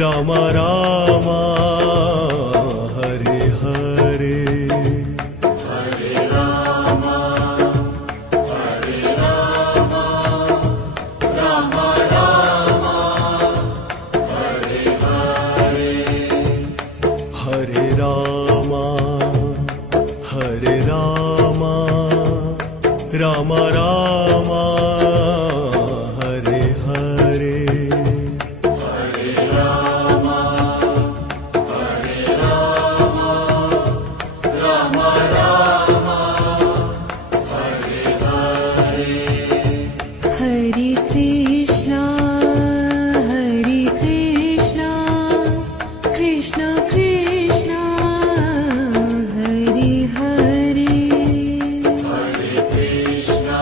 Ram Ram Hare Hare Hare Ram Ram Ram Hare Hare Hare Ram Hare Ram Ram Ram Hare Hare Hare Ram Ram Ram Hare Hare Hare Krishna Krishna Krishna Hare Hare Hare Krishna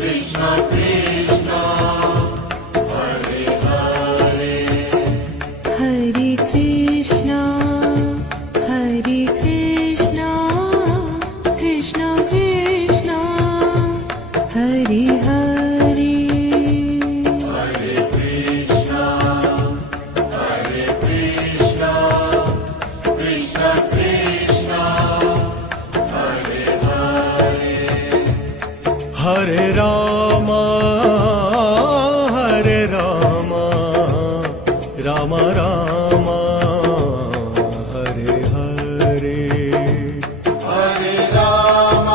Krishna Krishna Hare Hare Hare Krishna Krishna Krishna Hare Hare Hare Krishna Krishna Krishna Hare Hare Hare Ram Ram Ram Hare Hare Hare Ram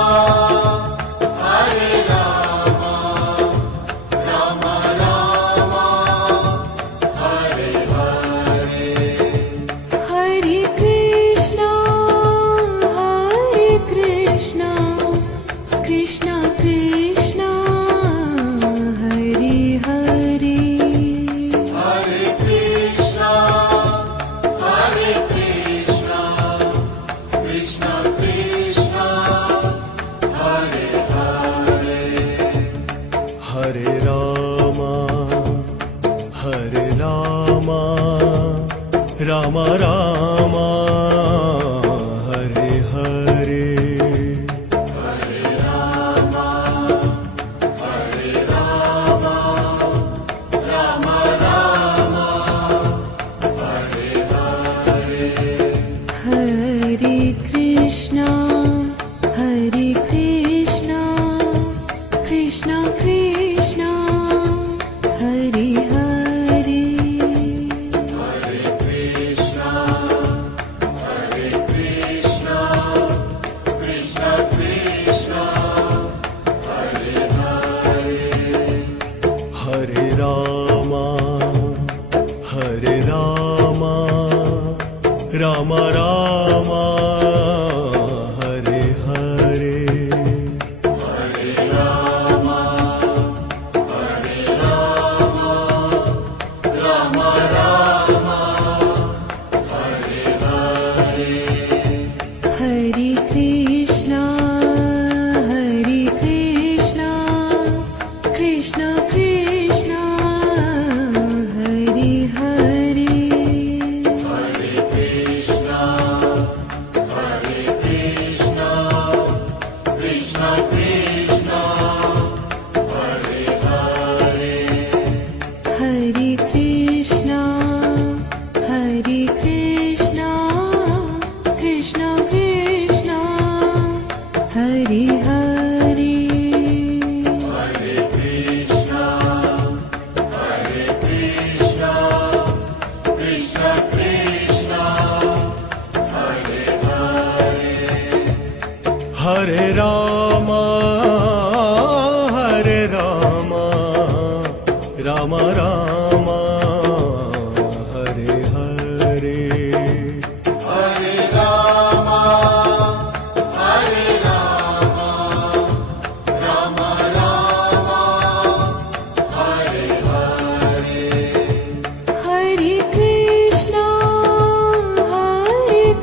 Ram Ram Hare Hare Hare Krishna Krishna Krishna Hare Hare Hare Krishna Krishna Krishna Hare Hare Hare Ram Ram Ram Hare Hare Hare Ram Ram Ram Hare Hare Hare Krishna Krishna Krishna Hare Hare Hare Krishna Krishna Krishna Hare Hare Hare Ram Ram Ram Hare Hare Hare Ram Ram Ram Hare Hare Hare Krishna Krishna Krishna Hare Hare Hare Krishna Krishna Krishna Hare Hare Hare Krishna Krishna Krishna Hare Hare Hare Krishna Krishna Krishna Hare Hare Hare Ram Ram Ram Hare Hare Hare Ram Ram Ram Hare Hare Hare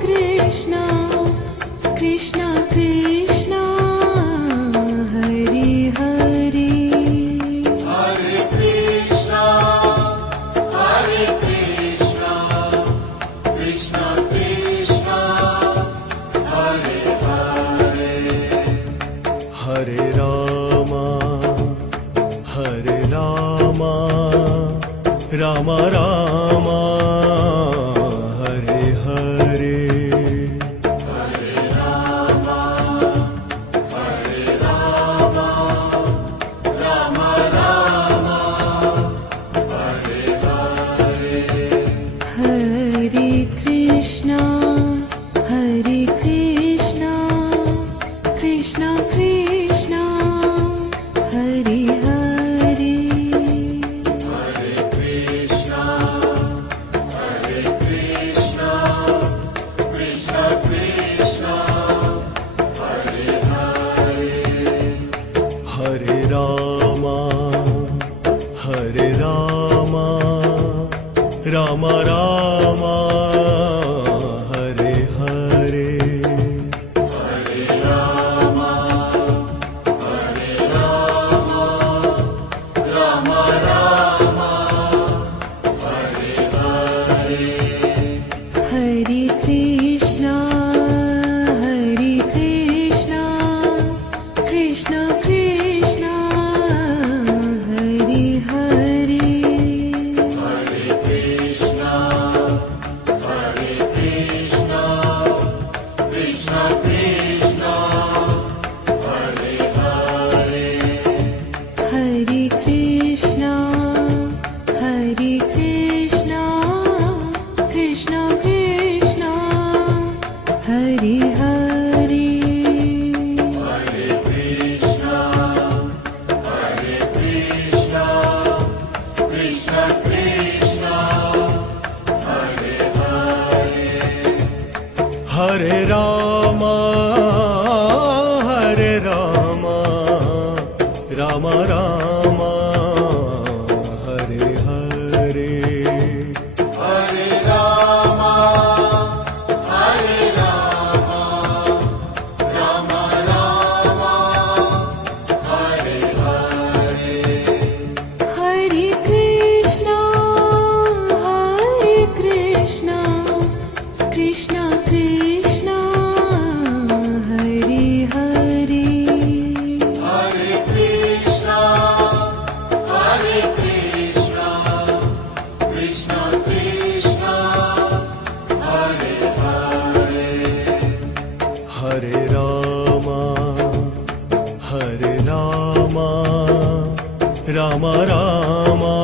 Krishna Krishna Krishna Hare Hare Hare Krishna Krishna Krishna Hare Hare Hare Ram Ram Ram Hare Hare Hare Krishna Krishna Krishna Hare Hare Hare Ram Ram Ram Hare Hare Hare Krishna Krishna Krishna Hare Hare Hare Krishna Krishna Krishna Hare Hare Hare Ram Ram Ram Hare Hare Hare Krishna Krishna Krishna Hare Hare Hare Ram Ram Ram